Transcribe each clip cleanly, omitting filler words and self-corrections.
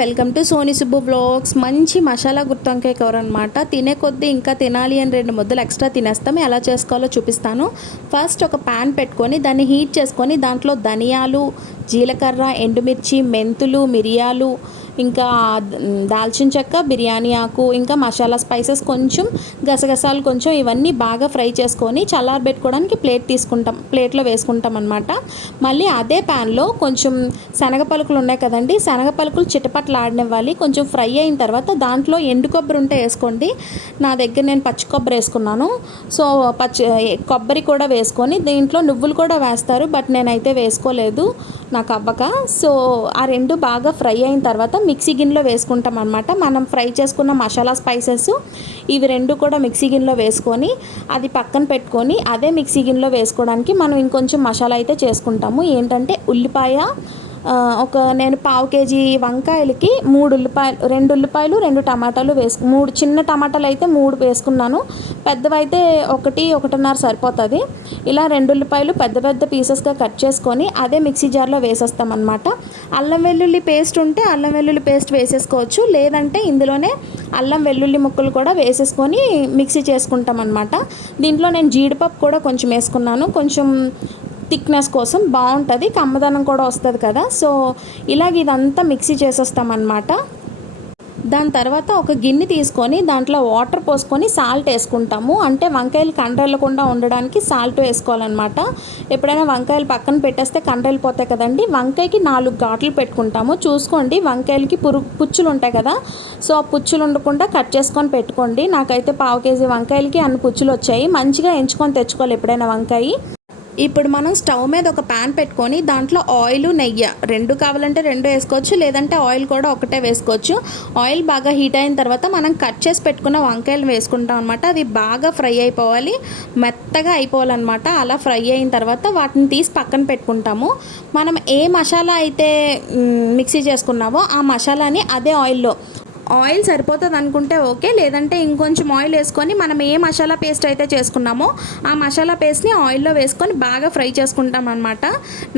Welcome to Soni Subbu vlogs. మంచి మసాలా గుత్తొంకాయ కూర అనమాట. తినే కొద్దీ ఇంకా తినాలి అని 2 ముద్దలు ఎక్స్ట్రా తినేస్తాం. ఎలా చేసుకోవాలో చూపిస్తాను. ఫస్ట్ ఒక ప్యాన్ పెట్టుకొని దాన్ని హీట్ చేసుకొని దాంట్లో ధనియాలు, జీలకర్ర, ఎండుమిర్చి, మెంతులు, మిరియాలు, ఇంకా దాల్చిన చెక్క, బిర్యానీ ఆకు, ఇంకా మసాలా స్పైసెస్ కొంచెం, గసగసాలు కొంచెం, ఇవన్నీ బాగా ఫ్రై చేసుకొని చల్లారబెట్టుకోవడానికి ప్లేట్లో వేసుకుంటాం అనమాట. మళ్ళీ అదే ప్యాన్లో కొంచెం శనగ పలుకులు ఉన్నాయి కదండి, శనగ పలుకులు చిటపట్లాడనివ్వాలి. కొంచెం ఫ్రై అయిన తర్వాత దాంట్లో ఎండు కొబ్బరి ఉంటే వేసుకోండి. నా దగ్గర నేను పచ్చి కొబ్బరి వేసుకున్నాను. సో కొబ్బరి కూడా వేసుకొని దీంట్లో నువ్వులు కూడా వేస్తారు, బట్ నేనైతే వేసుకోలేదు నాకు అవ్వక. సో ఆ రెండు బాగా ఫ్రై అయిన తర్వాత మిక్సీ గిన్నెలో వేసుకుంటాం అనమాట. మనం ఫ్రై చేసుకున్న మసాలా స్పైసెస్ ఇవి రెండు కూడా మిక్సీ గిన్నెలో వేసుకొని అది పక్కన పెట్టుకొని అదే మిక్సీ గిన్నెలో వేసుకోవడానికి మనం ఇంకొంచెం మసాలా అయితే చేసుకుంటాము. ఏంటంటే ఉల్లిపాయ, నేను 1/2 కేజీ వంకాయలకి 2 ఉల్లిపాయలు 2 టమాటాలు 3 చిన్న టమాటాలు అయితే 3 వేసుకున్నాను. పెద్దవైతే 1-1.5 సరిపోతుంది. ఇలా 2 ఉల్లిపాయలు పెద్ద పీసెస్గా కట్ చేసుకొని అదే మిక్సీ జార్లో వేసేస్తామన్నమాట. అల్లం వెల్లుల్లి పేస్ట్ ఉంటే అల్లం వెల్లుల్లి పేస్ట్ వేసేసుకోవచ్చు, లేదంటే ఇందులోనే అల్లం వెల్లుల్లి ముక్కలు కూడా వేసేసుకొని మిక్సీ చేసుకుంటాం అన్నమాట. దీంట్లో నేను జీడిపప్పు కూడా కొంచెం వేసుకున్నాను, కొంచెం థిక్నెస్ కోసం బాగుంటుంది, కమ్మదనం కూడా వస్తుంది కదా. సో ఇలాగ ఇదంతా మిక్సీ చేసేస్తామన్నమాట. దాని తర్వాత ఒక గిన్నె తీసుకొని దాంట్లో వాటర్ పోసుకొని సాల్ట్ వేసుకుంటాము. అంటే వంకాయలు కండ్రెళ్ళకుండా ఉండడానికి సాల్ట్ వేసుకోవాలన్నమాట. ఎప్పుడైనా వంకాయలు పక్కన పెట్టేస్తే కండ్రెళ్ళిపోతాయి కదండి. వంకాయకి 4 ఘాట్లు పెట్టుకుంటాము. చూసుకోండి, వంకాయలకి పుచ్చులు ఉంటాయి కదా, సో ఆ పుచ్చులు ఉండకుండా కట్ చేసుకొని పెట్టుకోండి. నాకైతే 1/2 కేజీ వంకాయలకి అన్ని పుచ్చులు వచ్చాయి. మంచిగా ఎంచుకొని తెచ్చుకోవాలి ఎప్పుడైనా వంకాయ. ఇప్పుడు మనం స్టవ్ మీద ఒక ప్యాన్ పెట్టుకొని దాంట్లో ఆయిల్, నెయ్యి 2 కావాలంటే 2 వేసుకోవచ్చు, లేదంటే ఆయిల్ కూడా ఒకటే వేసుకోవచ్చు. ఆయిల్ బాగా హీట్ అయిన తర్వాత మనం కట్ చేసి పెట్టుకున్న వంకాయలు వేసుకుంటాం అనమాట. అవి బాగా ఫ్రై అయిపోవాలి, మెత్తగా అయిపోవాలన్నమాట. అలా ఫ్రై అయిన తర్వాత వాటిని తీసి పక్కన పెట్టుకుంటాము. మనం ఏ మసాలా అయితే మిక్సీ చేసుకున్నామో ఆ మసాలాని అదే ఆయిల్ సరిపోతుంది అనుకుంటే ఓకే, లేదంటే ఇంకొంచెం ఆయిల్ వేసుకొని మనం ఏ మసాలా పేస్ట్ అయితే చేసుకున్నామో ఆ మసాలా పేస్ట్ని ఆయిల్లో వేసుకొని బాగా ఫ్రై చేసుకుంటాం అనమాట.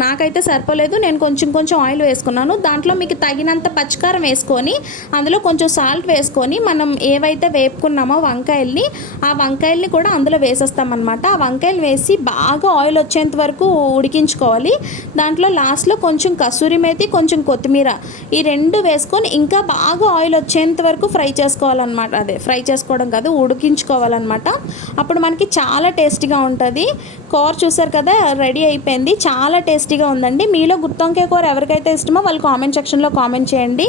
నాకైతే సరిపోలేదు, నేను కొంచెం ఆయిల్ వేసుకున్నాను. దాంట్లో మీకు తగినంత పచ్చికారం వేసుకొని అందులో కొంచెం సాల్ట్ వేసుకొని మనం ఏవైతే వేపుకున్నామో ఆ వంకాయల్ని కూడా అందులో వేసేస్తామన్నమాట. ఆ వంకాయలు వేసి బాగా ఆయిల్ వచ్చేంత వరకు ఉడికించుకోవాలి. దాంట్లో లాస్ట్లో కొంచెం కసూరి మేతి, కొంచెం కొత్తిమీర, ఈ 2 వేసుకొని ఇంకా బాగా ఆయిల్ వచ్చేంత వరకు ఫ్రై చేసుకోవాలన్నమాట. ఫ్రై చేసుకోవడం కాదు, ఉడికించుకోవాలన్నమాట. అప్పుడు మనకి చాలా టేస్టీగా ఉంటుంది. కూర చూసారు కదా, రెడీ అయిపోయింది. చాలా టేస్టీగా ఉందండి. మీలో గుత్తొంకాయ కూర ఎవరికైతే ఇష్టమో వాళ్ళు కామెంట్ సెక్షన్లో కామెంట్ చేయండి.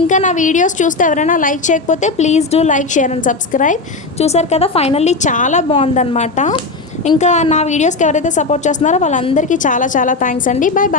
ఇంకా నా వీడియోస్ చూస్తే ఎవరైనా లైక్ చేయకపోతే please do like, share and subscribe. చూసారు కదా, ఫైనల్లీ చాలా బాగుందన్నమాట. ఇంకా నా వీడియోస్కి ఎవరైతే సపోర్ట్ చేస్తున్నారో వాళ్ళందరికీ చాలా థ్యాంక్స్ అండి. బాయ్.